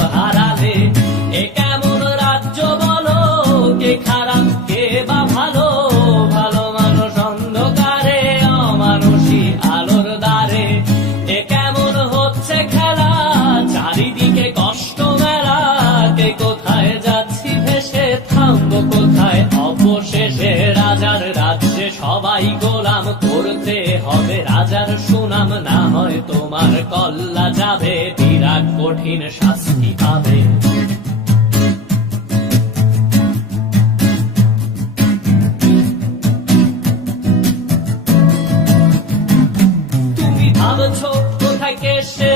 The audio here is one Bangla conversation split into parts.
সব রাজ্য বলো কে খারাপ বা ভালো ভালো আলোর হচ্ছে চারিদিকে কষ্ট কে কোথায় যাচ্ছি কোথায় অবশেষে রাজার রাজ্যে সবাই গোলাম করতে হবে রাজার সুনাম না হয় তোমার কল্লা যাবে কঠিন শাস্তি পাবে তুমি ভাবছো কোথায় কেসে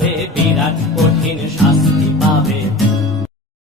Krishna.